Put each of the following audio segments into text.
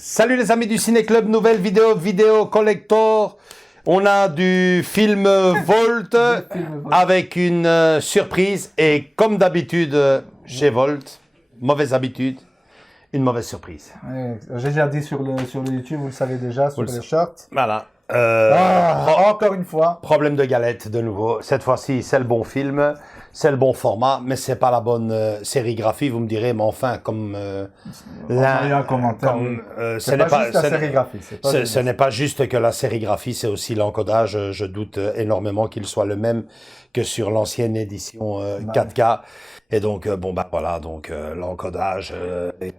Salut les amis du Ciné Club, nouvelle vidéo collector. On a du film Volt avec une surprise et comme d'habitude chez Volt, mauvaise habitude, une mauvaise surprise. Ouais, j'ai déjà dit sur le YouTube, vous le savez déjà, sur les shorts. Voilà. Encore une fois. Problème de galette de nouveau. Cette fois-ci, c'est le bon film, c'est le bon format, mais c'est pas la bonne sérigraphie. Vous me direz, mais enfin, comme un commentaire. Ce n'est pas juste la sérigraphie. Ce n'est pas juste que la sérigraphie, c'est aussi l'encodage. Je doute énormément qu'il soit le même que sur l'ancienne édition 4K. Et donc, bon, bah voilà, donc l'encodage,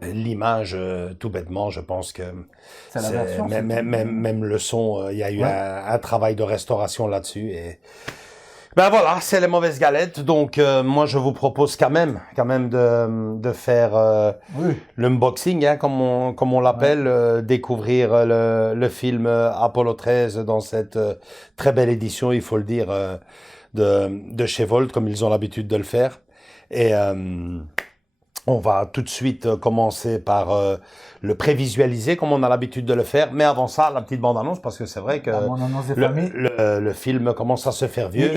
l'image, tout bêtement, je pense que c'est la version. Même le son, il y a eu un travail de restauration là-dessus. Et ben voilà, c'est les mauvaises galettes. Donc, moi, je vous propose quand même de faire l'unboxing, hein, comme on l'appelle, découvrir le film Apollo 13 dans cette très belle édition, il faut le dire, de chez Volt, comme ils ont l'habitude de le faire. Et on va tout de suite commencer par le prévisualiser comme on a l'habitude de le faire. Mais avant ça, la petite bande-annonce, parce que c'est vrai que le film commence à se faire vieux.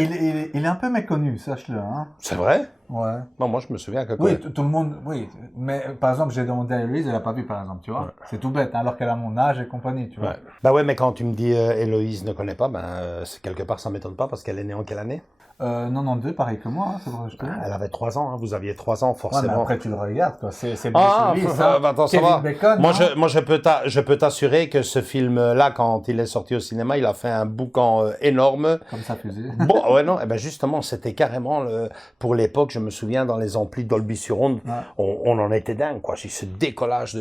Il est un peu méconnu, sache-le. Hein. C'est vrai? Ouais. Non, moi, je me souviens que... Oui, tout le monde... Oui, mais par exemple, j'ai demandé à Héloïse, elle n'a pas vu, par exemple, tu vois. Ouais. C'est tout bête, hein, alors qu'elle a mon âge et compagnie, tu vois. Ouais. Bah ouais, mais quand tu me dis Héloïse ne connaît pas, quelque part, ça m'étonne pas, parce qu'elle est née en quelle année? 92, pareil que moi, hein, c'est vrai que je te dis. Elle avait 3 ans, hein, vous aviez 3 ans, forcément. Ouais, mais après, tu le regardes, quoi. C'est attends, ça va. Bacon, moi, je peux t'assurer que ce film-là, quand il est sorti au cinéma, il a fait un boucan énorme. Comme ça faisait. Bon, ouais, non, et ben justement, c'était carrément, pour l'époque, je me souviens, dans les amplis Dolby Surround, on en était dingue, quoi. Ce décollage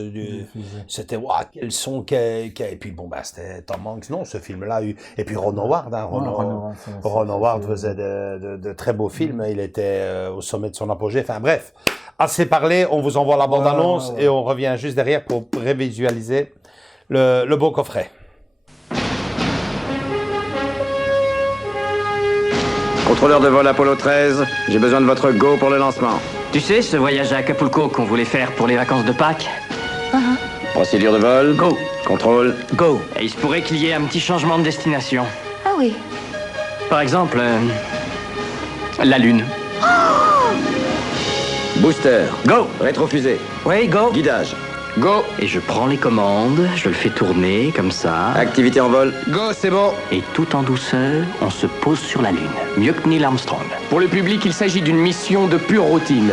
c'était, waouh, quel son, et puis bon, bah, c'était Tom Hanks. Non, ce film-là a eu, et puis Ron Howard, hein, Ron Howard faisait de très beaux films, il était au sommet de son apogée, enfin bref, assez parlé, on vous envoie la bande-annonce et on revient juste derrière pour révisualiser le beau coffret. Contrôleur de vol Apollo 13, j'ai besoin de votre go pour le lancement. Tu sais, ce voyage à Acapulco qu'on voulait faire pour les vacances de Pâques? Procédure de vol. Go. Contrôle. Go. Et il se pourrait qu'il y ait un petit changement de destination. Ah oui. Par exemple, la Lune. Booster. Go. Rétrofusée. Oui, go. Guidage. Go. Et je prends les commandes, je le fais tourner, comme ça. Activité en vol. Go, c'est bon. Et tout en douceur, on se pose sur la Lune. Mieux que Neil Armstrong. Pour le public, il s'agit d'une mission de pure routine.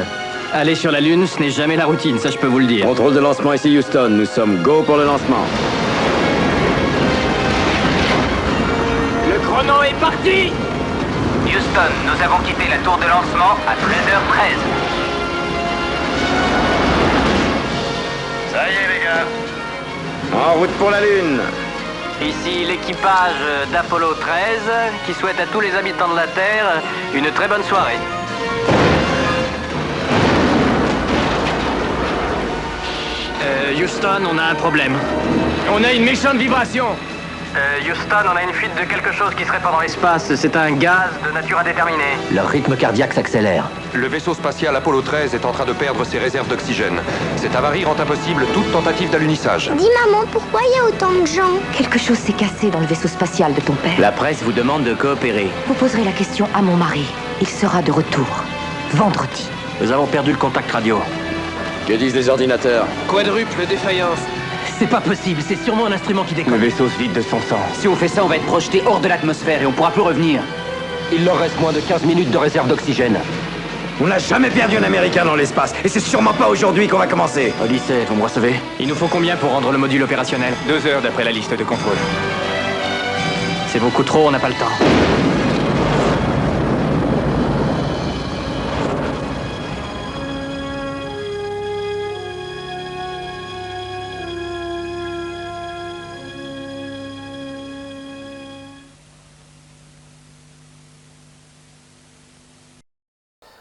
Aller sur la Lune, ce n'est jamais la routine, ça je peux vous le dire. Contrôle de lancement ici Houston, nous sommes go pour le lancement. Le chrono est parti. Houston, nous avons quitté la tour de lancement à 13h13. Ça y est les gars. En route pour la Lune. Ici l'équipage d'Apollo 13 qui souhaite à tous les habitants de la Terre une très bonne soirée. Houston, on a un problème. On a une méchante vibration. Houston, on a une fuite de quelque chose qui serait pas dans l'espace. C'est un gaz de nature indéterminée. Leur rythme cardiaque s'accélère. Le vaisseau spatial Apollo 13 est en train de perdre ses réserves d'oxygène. Cette avarie rend impossible toute tentative d'alunissage. Dis maman, pourquoi il y a autant de gens? Quelque chose s'est cassé dans le vaisseau spatial de ton père. La presse vous demande de coopérer. Vous poserez la question à mon mari. Il sera de retour. Vendredi. Nous avons perdu le contact radio. Que disent les ordinateurs? Quadruple défaillance. C'est pas possible, c'est sûrement un instrument qui déconne. Le vaisseau se vide de son sang. Si on fait ça, on va être projeté hors de l'atmosphère et on pourra plus revenir. Il leur reste moins de 15 minutes de réserve d'oxygène. On n'a jamais perdu un Américain dans l'espace. Et c'est sûrement pas aujourd'hui qu'on va commencer. Odyssey, vous me recevez? Il nous faut combien pour rendre le module opérationnel? 2 heures d'après la liste de contrôle. C'est beaucoup trop, on n'a pas le temps.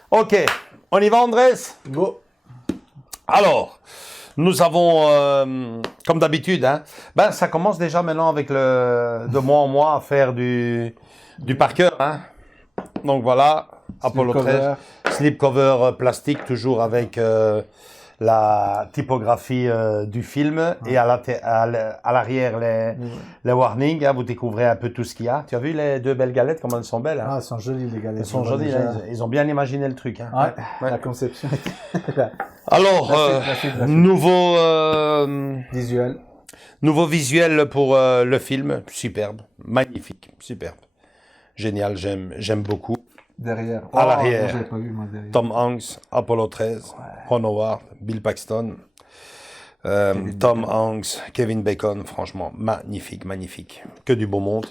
Ok, on y va, Andrés? Go. Alors, nous avons, comme d'habitude, hein, ben ça commence déjà maintenant avec de mois en mois à faire du par cœur. Hein. Donc voilà, Apollo 13, slipcover plastique, toujours avec la typographie du film et à l'arrière les warnings. Hein, vous découvrez un peu tout ce qu'il y a. Tu as vu les 2 belles galettes, comment elles sont belles? Hein? Ah, elles sont jolies les galettes. Elles sont jolies, déjà... hein, ils ont bien imaginé le truc. Hein. Ouais. La conception. Alors, nouveau visuel pour le film, superbe, magnifique, superbe, génial, j'aime beaucoup. Derrière. À l'arrière, j'avais pas vu, moi, derrière. Tom Hanks, Apollo 13, Ron Howard, Bill Paxton, Tom Hanks, Kevin Bacon, franchement, magnifique, magnifique, que du beau monde.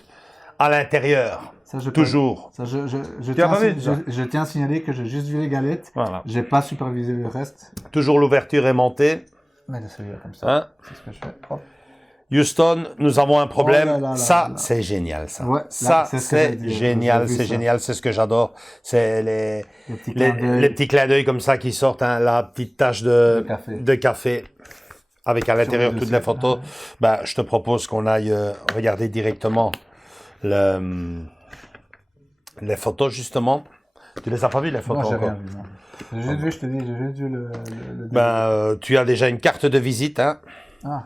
À l'intérieur, toujours. Je tiens à signaler que j'ai juste vu les galettes. Voilà. J'ai pas supervisé le reste. Toujours l'ouverture aimantée. Mais laissez-le comme ça. Hein? C'est ce que je fais. Hop. Houston, nous avons un problème. Oh là là ça, là là. c'est génial, ça. Ouais, ça, c'est c'est génial, c'est génial, c'est ce que j'adore. C'est les petits clins d'œil comme ça qui sortent, hein, la petite tache de café avec à l'intérieur toutes les photos. Ben, je te propose qu'on aille regarder directement les photos, justement. Tu les as pas vues, les photos? Non, j'ai encore? rien vu, non. J'ai juste vu, je te dis, j'ai juste vu le tu as déjà une carte de visite, hein. Ah.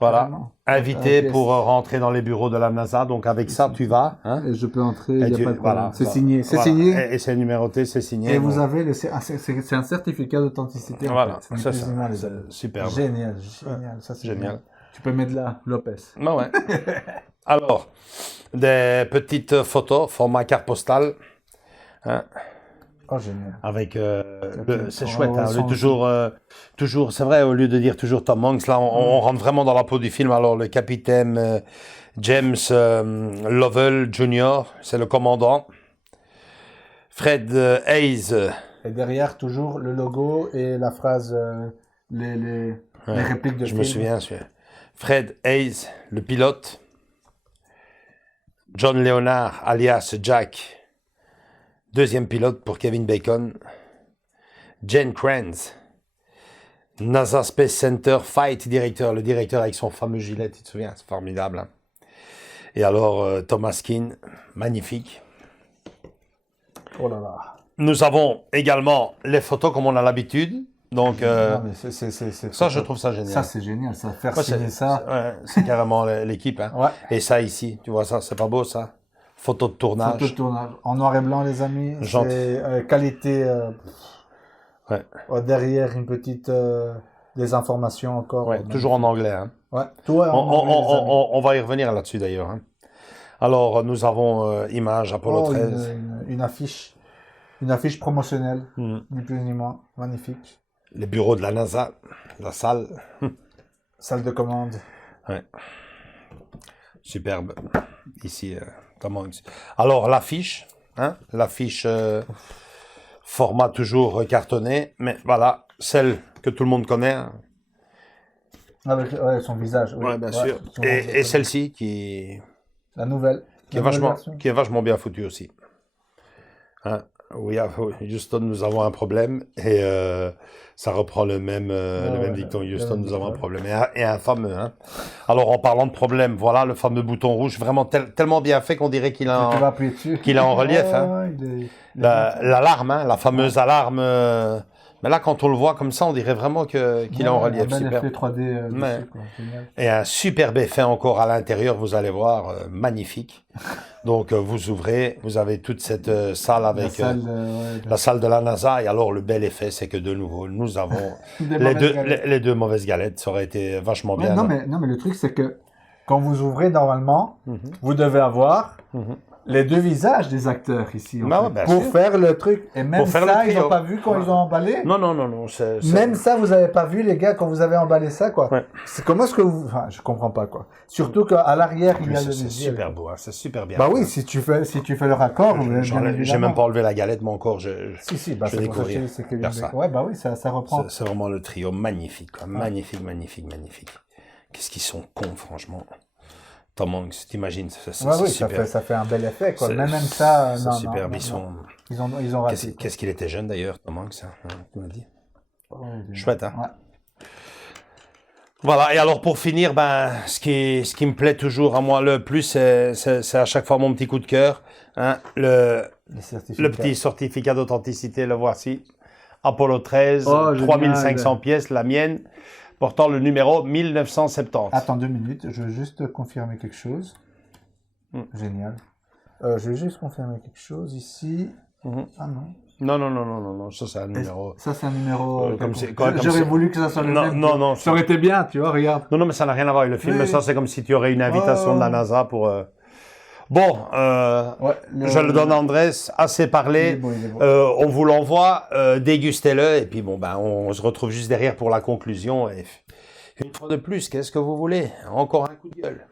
Voilà, Vraiment. invité pour rentrer dans les bureaux de la NASA. Donc avec ça, tu vas. Hein, et je peux entrer, il n'y a pas de problème. Voilà, c'est signé. C'est voilà. signé. Et c'est numéroté, c'est signé. Et vous avez c'est un certificat d'authenticité. Voilà, en fait. ça, c'est super. Génial. Ça, c'est génial. Tu peux mettre là, Lopez. Ben ouais. Alors, des petites photos, format carte postale. Hein, oh, génial. avec c'est chouette, hein, toujours, c'est vrai, au lieu de dire toujours Tom Hanks, là, on rentre vraiment dans la peau du film. Alors, le capitaine James Lovell Jr., c'est le commandant. Fred Hayes. Et derrière, toujours le logo et la phrase, les répliques de je film. me souviens. Fred Hayes, le pilote. John Leonard, alias Jack, deuxième pilote pour Kevin Bacon. Jen Kranz, NASA Space Center Flight Director, le directeur avec son fameux gilet, tu te souviens, c'est formidable. Hein? Et alors, Thomas Keane, magnifique. Oh là là. Nous avons également les photos comme on a l'habitude. Donc, non, mais ça, je trouve ça génial. Ça, c'est génial, ça. Faire signer ça. Ouais, c'est carrément l'équipe. Hein. Ouais. Et ça ici, tu vois ça, c'est pas beau ça? Photo de tournage. Photo de tournage. En noir et blanc, les amis. Gentil. C'est qualité. Ouais. Derrière, une petite. Des informations encore. Ouais, toujours en anglais. Hein. Ouais. Tout en anglais, on va y revenir là-dessus d'ailleurs. Hein. Alors, nous avons image Apollo 13. Une affiche. Une affiche promotionnelle. Ni plus ni moins. Magnifique. Les bureaux de la NASA, la salle. Salle de commande. Ouais. Superbe. Ici, Tom Hanks. Alors, l'affiche, hein, l'affiche format toujours cartonné, mais voilà, celle que tout le monde connaît. Hein. Avec son visage. Oui. Ouais, bien sûr. Et celle-ci qui... La nouvelle. Qui est vachement bien foutue aussi. Hein? Oui, Houston, nous avons un problème et ça reprend le même dicton. Houston, nous avons un problème et un fameux. Hein. Alors, en parlant de problème, voilà le fameux bouton rouge, vraiment tellement bien fait qu'on dirait qu'il est en relief. Hein. L'alarme, hein, la fameuse alarme. Mais là, quand on le voit comme ça, on dirait vraiment qu'il est en relief. Un bel super. effet 3D dessus, quoi. Et un superbe effet encore à l'intérieur, vous allez voir, magnifique. Donc, vous ouvrez, vous avez toute cette salle avec la salle de la NASA. Et alors, le bel effet, c'est que de nouveau, nous avons les deux mauvaises galettes. Ça aurait été vachement bien. Non, mais le truc, c'est que quand vous ouvrez, normalement, vous devez avoir les deux visages des acteurs ici, pour faire le truc. Et même ça, ils n'ont pas vu quand ils ont emballé. Non. Même ça, vous n'avez pas vu, les gars, quand vous avez emballé ça, quoi. Ouais. C'est comment est-ce que vous... Enfin, je comprends pas, quoi. Surtout qu'à l'arrière, il y a le C'est super beau, hein, c'est super bien. Bah oui, si tu fais le raccord... J'ai même pas enlevé la galette, mais encore, je c'est vais découvrir. Ouais, bah oui, ça reprend. C'est vraiment le trio magnifique, quoi. Magnifique. Qu'est-ce qu'ils sont cons, franchement. Tom Hanks, t'imagines, c'est oui, super. ça fait un bel effet, quoi. Même ça, c'est non. superbe, Ils ont raté. Qu'est-ce qu'il était jeune d'ailleurs, Tom Hanks, hein, tu m'as dit. Chouette, hein. Ouais. Voilà, et alors pour finir, ce qui me plaît toujours à moi le plus, c'est à chaque fois mon petit coup de cœur, hein, le petit certificat d'authenticité, le voici. Apollo 13, 3500 pièces, la mienne, portant le numéro 1970. Attends 2 minutes, je veux juste confirmer quelque chose. Génial. Je vais juste confirmer quelque chose ici. Ah non. Non, ça c'est un numéro. Ça c'est un numéro. J'aurais voulu que ça soit le même. Non. Ça aurait été bien, tu vois, regarde. Non, mais ça n'a rien à voir avec le film. Oui. Ça c'est comme si tu aurais une invitation de la NASA pour. Bon, je le donne à Andrés, assez parlé. Il est bon. On vous l'envoie, dégustez-le et puis on se retrouve juste derrière pour la conclusion. Et une fois de plus, qu'est-ce que vous voulez? Encore un coup de gueule.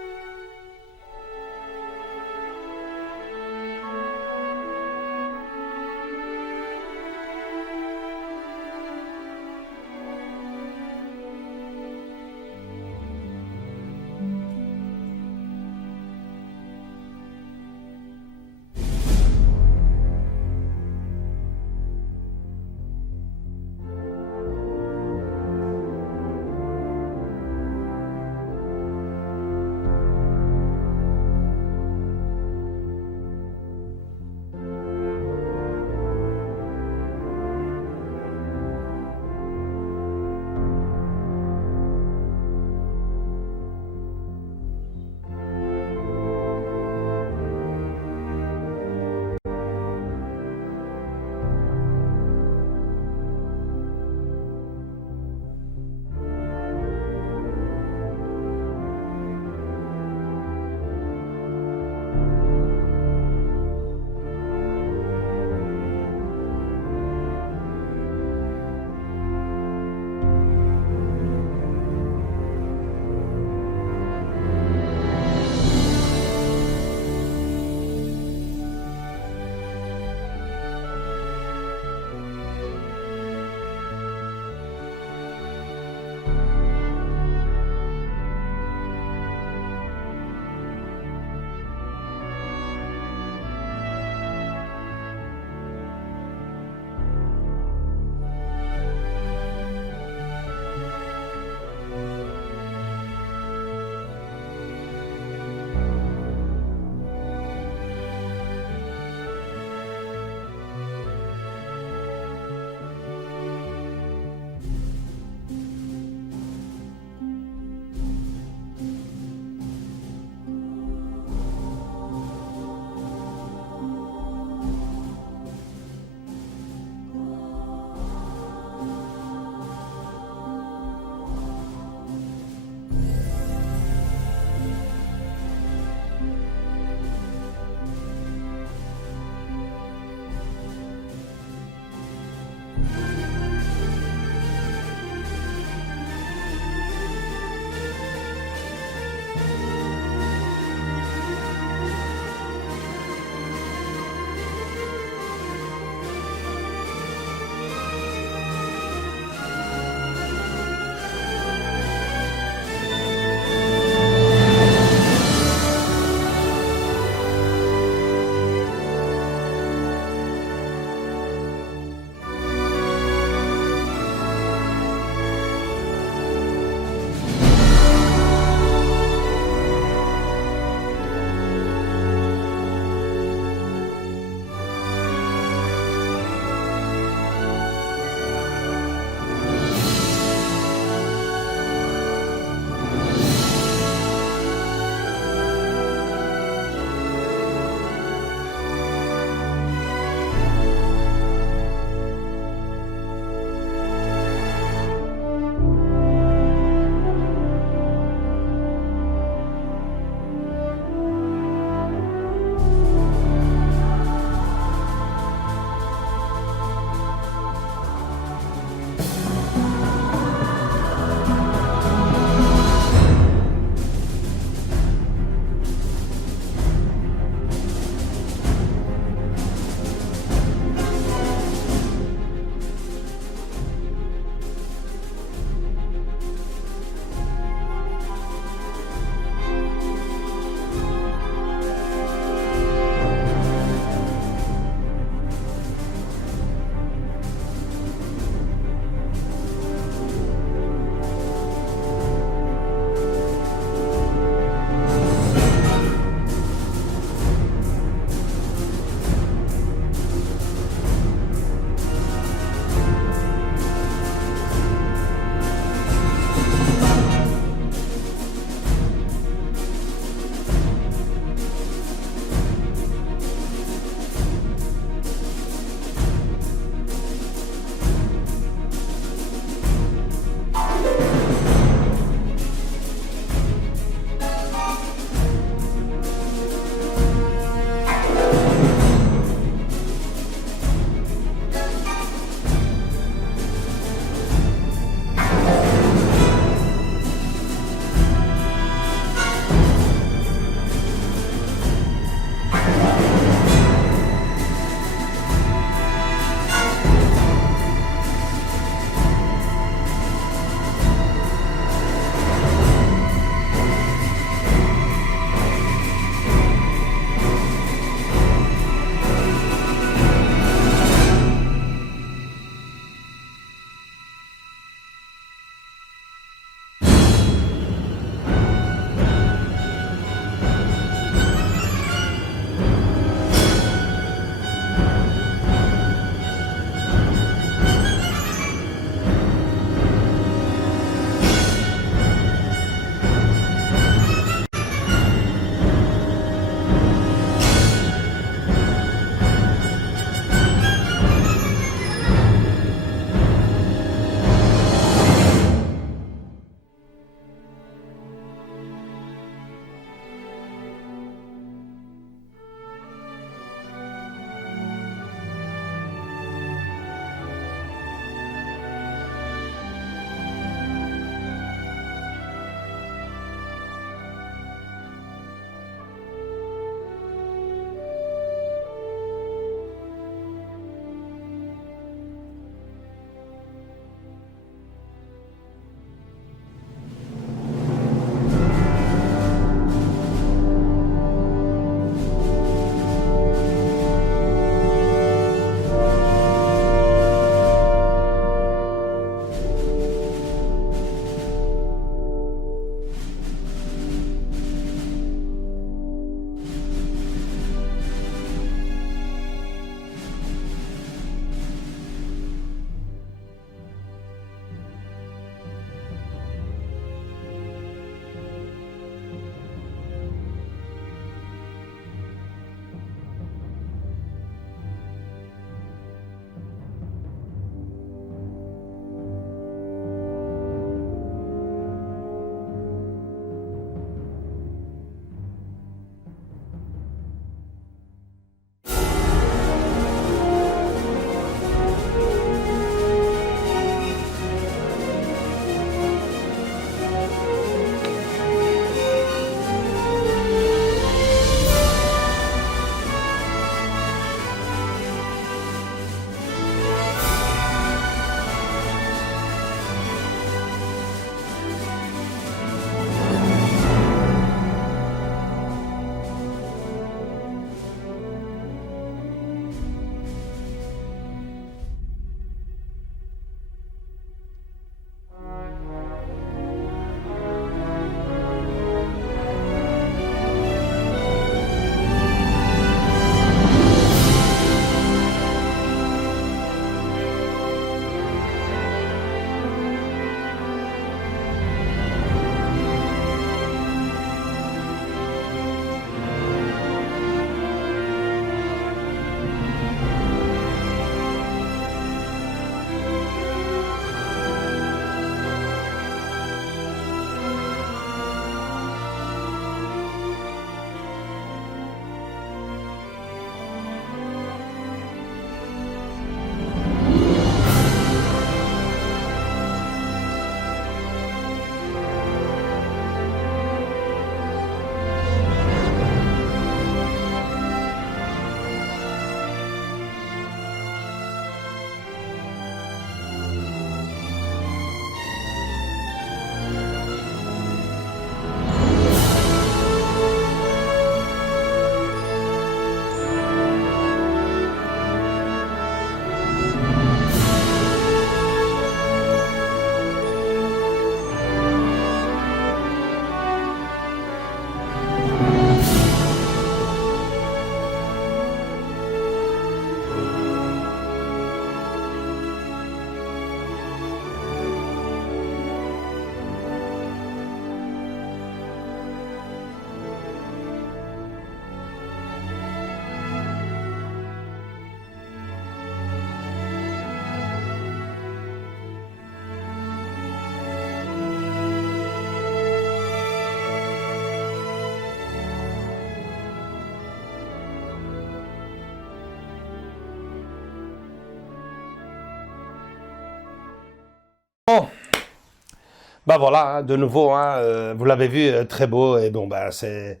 Bah voilà, hein, de nouveau, hein, vous l'avez vu, très beau, et bon, bah c'est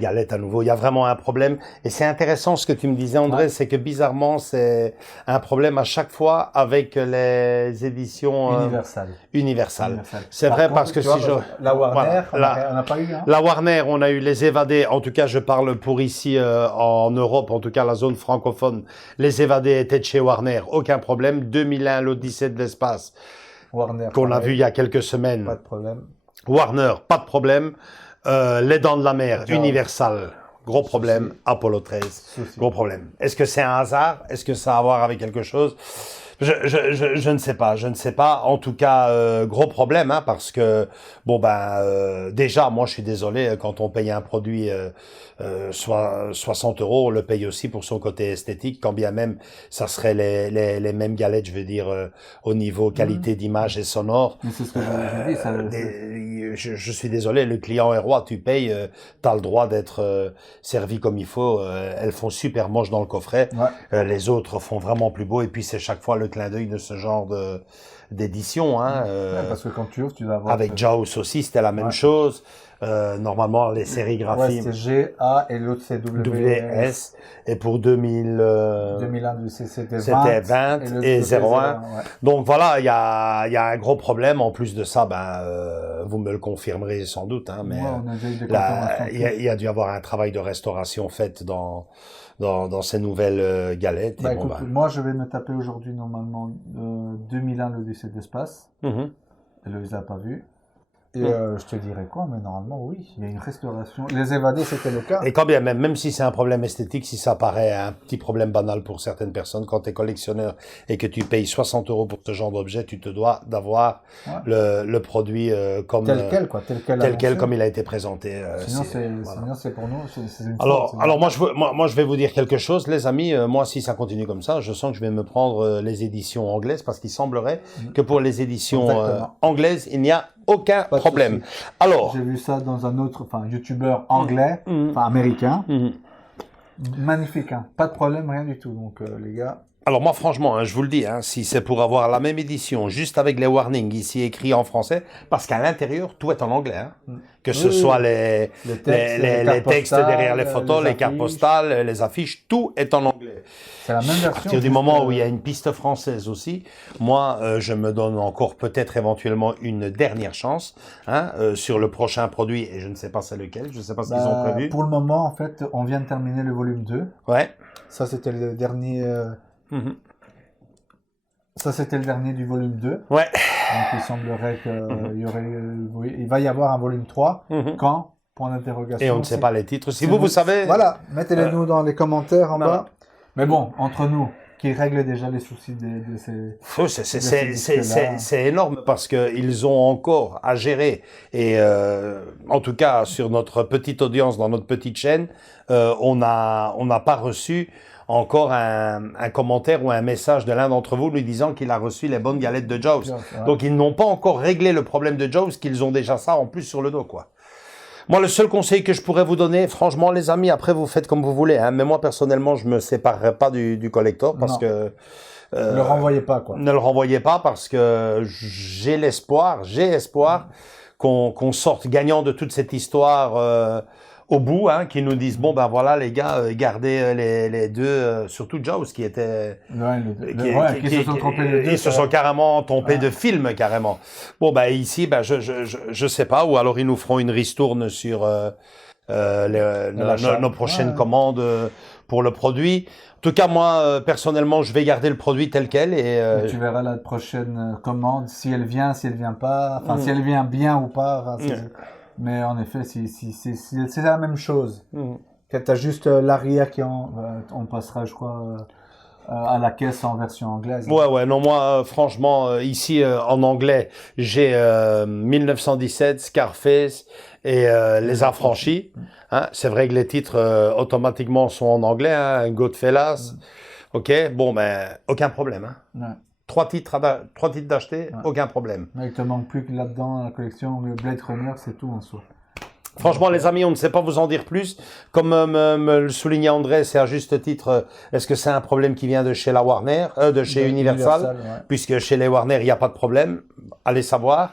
galette à nouveau. Il y a vraiment un problème. Et c'est intéressant ce que tu me disais, André, c'est que bizarrement, c'est un problème à chaque fois avec les éditions Universal. C'est vrai parce que si la Warner, on n'a pas eu. Hein. La Warner, on a eu les évadés. En tout cas, je parle pour ici en Europe, en tout cas la zone francophone. Les évadés étaient de chez Warner, aucun problème. 2001, l'Odyssée de l'espace, qu'on a vu il y a quelques semaines. Pas de problème. Warner, pas de problème. Les Dents de la Mer, Universal, gros problème. Apollo 13, gros problème. Est-ce que c'est un hasard? Est-ce que ça a à voir avec quelque chose? Je ne sais pas, je ne sais pas. En tout cas, gros problème, hein, parce que bon ben déjà, moi je suis désolé, quand on paye un produit soit 60 €, on le paye aussi pour son côté esthétique, quand bien même ça serait les mêmes galettes, je veux dire, au niveau qualité d'image et sonore. Mais c'est ce que j'ai dit. Je suis désolé, le client est roi, tu payes, t'as le droit d'être servi comme il faut. Elles font super moche dans le coffret, les autres font vraiment plus beau, et puis c'est chaque fois le clin d'œil de ce genre d'édition. Hein, parce que quand tu ouvres, tu vas voir. Avec Jaws aussi, c'était la même chose. Normalement, les sérigraphies. Ouais, c'est GA et l'autre c'est WS. Et pour 2001, c'était 20 et 01. Donc voilà, il y a un gros problème. En plus de ça, vous me le confirmerez sans doute, hein, mais il y a dû avoir un travail de restauration fait dans ces nouvelles galettes. Écoute, moi, je vais me taper aujourd'hui normalement 2001 l'Odyssée de l'espace. Je ne les ai pas vus. Et je te dirais quoi, mais normalement, oui, il y a une restauration. Les évadés, c'était le cas. Et quand bien même si c'est un problème esthétique, si ça paraît un petit problème banal pour certaines personnes, quand tu es collectionneur et que tu payes 60 € pour ce genre d'objet, tu te dois d'avoir le produit comme tel quel comme il a été présenté. Sinon, c'est pour nous. Alors moi, je vais vous dire quelque chose, les amis. Moi, si ça continue comme ça, je sens que je vais me prendre les éditions anglaises, parce qu'il semblerait que pour les éditions anglaises, il n'y a aucun problème. Alors, j'ai vu ça dans un autre, youtubeur anglais, américain. Magnifique, hein. Pas de problème, rien du tout. Donc, les gars. Alors moi, franchement, hein, je vous le dis, hein, si c'est pour avoir la même édition, juste avec les warnings ici écrits en français, parce qu'à l'intérieur, tout est en anglais. Hein. Que ce soit les textes derrière les photos, les cartes postales, les affiches, tout est en anglais. C'est la même version. À partir du moment où il y a une piste française aussi, moi, je me donne encore peut-être éventuellement une dernière chance sur le prochain produit, et je ne sais pas c'est lequel, je ne sais pas ce qu'ils ont prévu. Pour le moment, en fait, on vient de terminer le volume 2. Ouais. Ça, c'était le dernier... Ça, c'était le dernier du volume 2. Ouais. Donc, il semblerait qu'il va y avoir un volume 3. Quand? Point d'interrogation. Et on ne sait pas les titres. Si vous savez... Voilà, mettez-les nous dans les commentaires en bas. Mais bon, entre nous, qui règle déjà les soucis de ces... C'est énorme, parce qu'ils ont encore à gérer. Et en tout cas, sur notre petite audience, dans notre petite chaîne, on n'a pas reçu encore un commentaire ou un message de l'un d'entre vous lui disant qu'il a reçu les bonnes galettes de Jaws. Donc, ils n'ont pas encore réglé le problème de Jaws, qu'ils ont déjà ça en plus sur le dos, quoi. Moi, le seul conseil que je pourrais vous donner, franchement, les amis, après, vous faites comme vous voulez, hein, mais moi, personnellement, je me séparerai pas du collector, parce que... ne le renvoyez pas, quoi. Ne le renvoyez pas, parce que j'ai espoir qu'on sorte gagnant de toute cette histoire au bout, hein, qui nous disent, bon, ben voilà, les gars, gardez les deux, surtout Jaws, qui était... qui se sont trompés les deux. Ils se sont carrément trompés de film, carrément. Bon, ben ici, je sais pas, ou alors ils nous feront une ristourne sur nos prochaines commandes pour le produit. En tout cas, moi, personnellement, je vais garder le produit tel quel. Et tu verras la prochaine commande, si elle vient pas, si elle vient bien ou pas. Mais en effet, c'est la même chose. Tu as juste l'arrière on passera, je crois, à la caisse en version anglaise. Ouais, non, moi, franchement, ici, en anglais, j'ai 1917, Scarface et Les Affranchis. Hein, c'est vrai que les titres, automatiquement, sont en anglais, hein, Goodfellas. OK, bon, mais aucun problème. Hein. 3 titres d'acheter, aucun problème. Il te manque plus que là-dedans, la collection, le Blade Runner, c'est tout en soi. Franchement, les amis, on ne sait pas vous en dire plus. Comme me le soulignait André, c'est à juste titre, est-ce que c'est un problème qui vient de chez la Warner, de chez Universal, ouais. puisque chez les Warner, il n'y a pas de problème, allez savoir.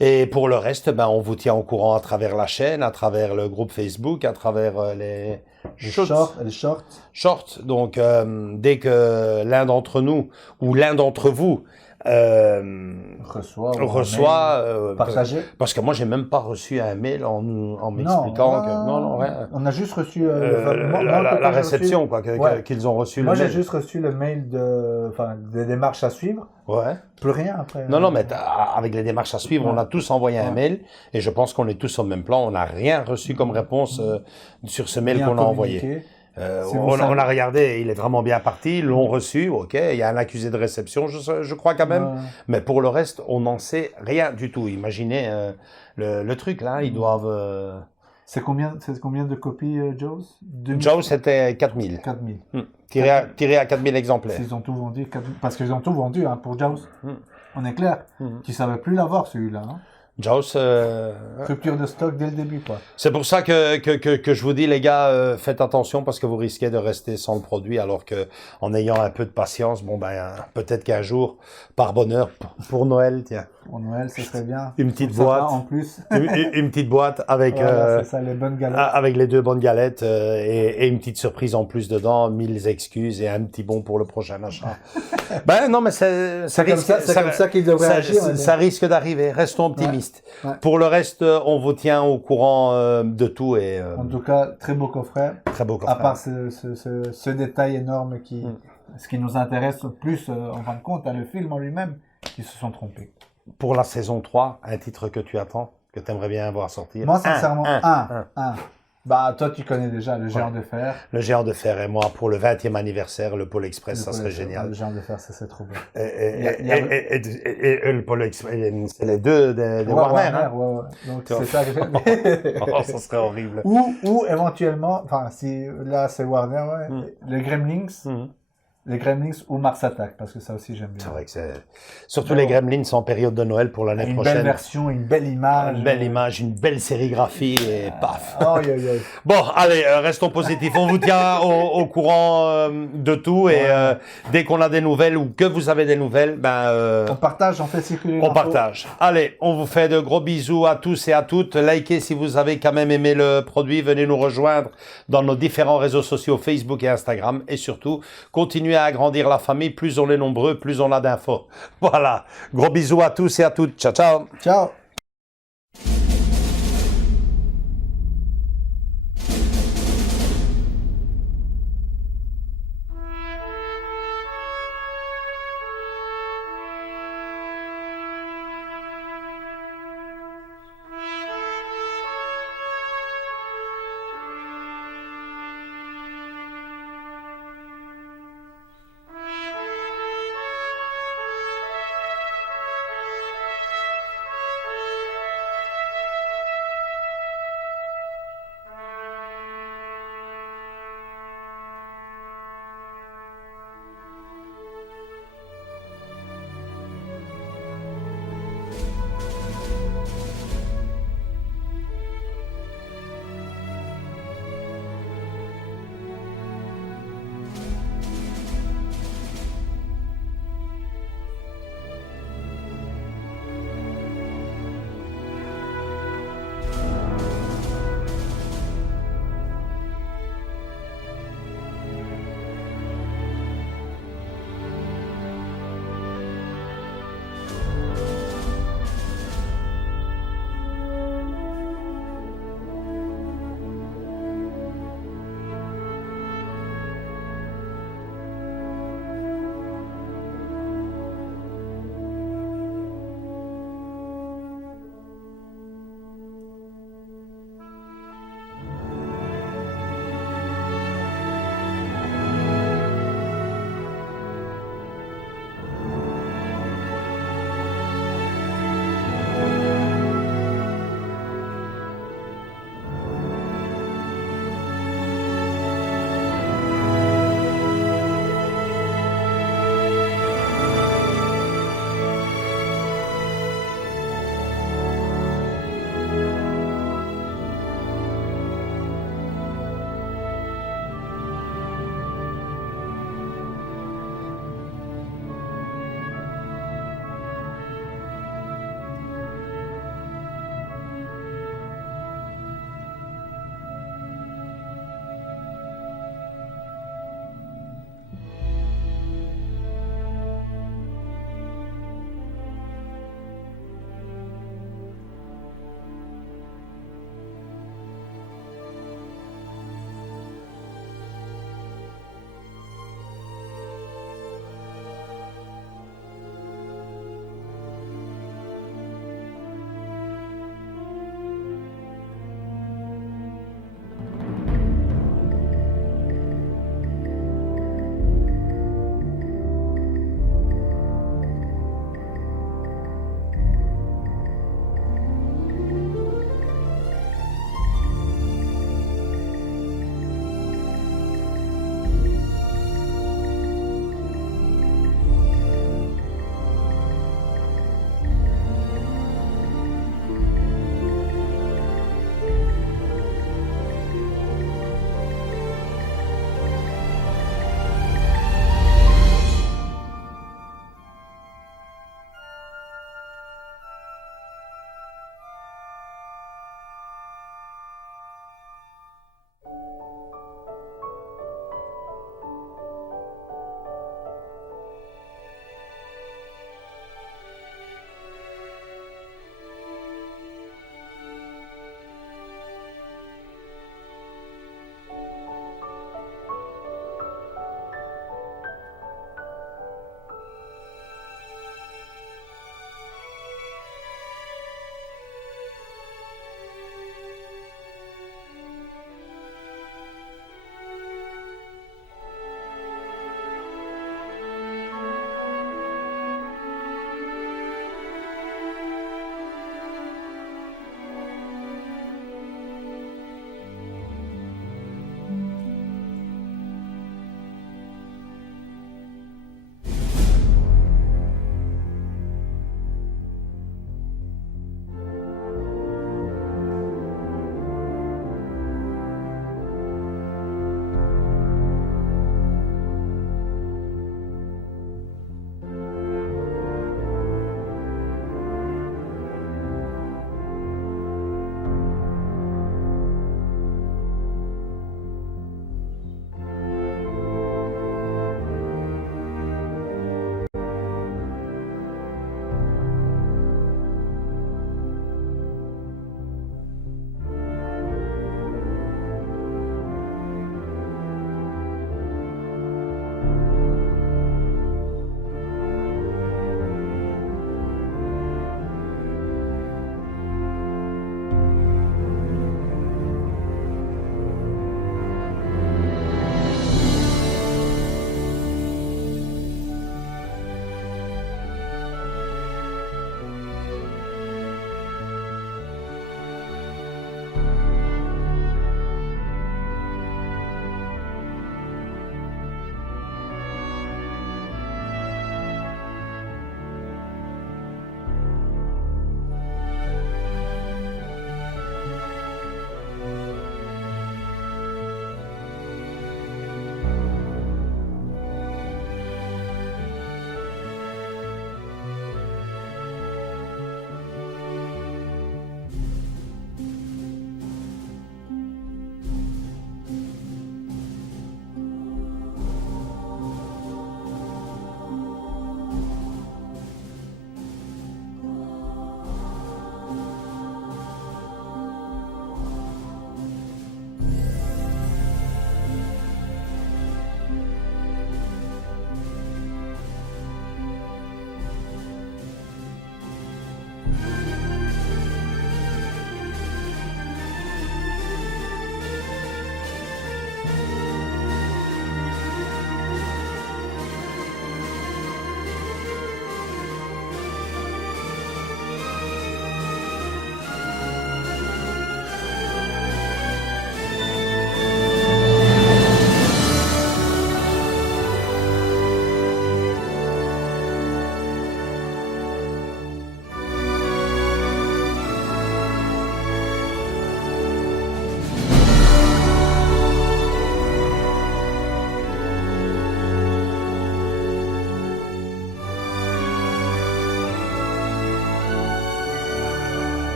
Et pour le reste, ben, on vous tient au courant à travers la chaîne, à travers le groupe Facebook, à travers les shorts. Donc, dès que l'un d'entre nous ou l'un d'entre vous reçoit partagé. Parce que moi j'ai même pas reçu un mail en m'expliquant que non rien. On a juste reçu la réception qu'ils ont reçu. Moi j'ai juste reçu le mail des démarches à suivre. Ouais. Plus rien après. Non mais avec les démarches à suivre, on a tous envoyé un mail et je pense qu'on est tous au même plan. On n'a rien reçu comme réponse sur ce mail qu'on a envoyé. On a regardé, il est vraiment bien parti, ils l'ont reçu, ok, il y a un accusé de réception, je crois quand même, mais pour le reste, on n'en sait rien du tout. Imaginez le truc là, ils doivent... C'est combien de copies, Jaws? Jaws, c'était 4000. 4000. Tiré à 4000 exemplaires. Ils ont tout vendu, parce qu'ils ont tout vendu pour Jaws. On est clair. Tu ne savais plus l'avoir celui-là. Hein? Jaws, rupture de stock dès le début, quoi. C'est pour ça que je vous dis, les gars, faites attention parce que vous risquez de rester sans le produit, alors que en ayant un peu de patience, bon ben peut-être qu'un jour, par bonheur, pour Noël, tiens. Pour Noël, ce serait bien. Une petite boîte en plus. une petite boîte avec c'est ça, les bonnes galettes. avec les 2 bonnes galettes et une petite surprise en plus dedans, 1000 excuses et un petit bon pour le prochain achat. Ben non, mais c'est comme ça qu'il devrait agir. Ça risque d'arriver. Restons optimistes. Ouais. Pour le reste, on vous tient au courant de tout et. En tout cas, très beau coffret. Très beau coffret. À part ce détail énorme ce qui nous intéresse plus en fin de compte, le film en lui-même, ils se sont trompés. Pour la saison 3, un titre que tu attends, que tu aimerais bien voir sortir? Moi, sincèrement, un. Bah, toi, tu connais déjà le Géant de Fer. Le Géant de Fer, et moi, pour le 20e anniversaire, le Pôle Express, ça serait génial. Le Géant de Fer, ça, c'est trop bien. Et le Pôle Express, c'est les deux des Warner. Hein? Ouais. Donc, c'est ça que ça serait horrible. Ou éventuellement, enfin, si là, c'est Warner, les Gremlins. Les Gremlins ou Mars Attack, parce que ça aussi j'aime bien. C'est vrai que c'est... Surtout les Gremlins en période de Noël pour l'année prochaine. Une belle version, une belle image. Une belle image, une belle sérigraphie et paf. Oh. Bon, allez, restons positifs. On vous tient au courant de tout et dès qu'on a des nouvelles ou que vous avez des nouvelles, on partage, on fait circuler l'info. On partage. Allez, on vous fait de gros bisous à tous et à toutes. Likez si vous avez quand même aimé le produit. Venez nous rejoindre dans nos différents réseaux sociaux Facebook et Instagram. Et surtout, continuez à agrandir la famille. Plus on est nombreux, plus on a d'infos. Voilà. Gros bisous à tous et à toutes. Ciao, ciao. Ciao.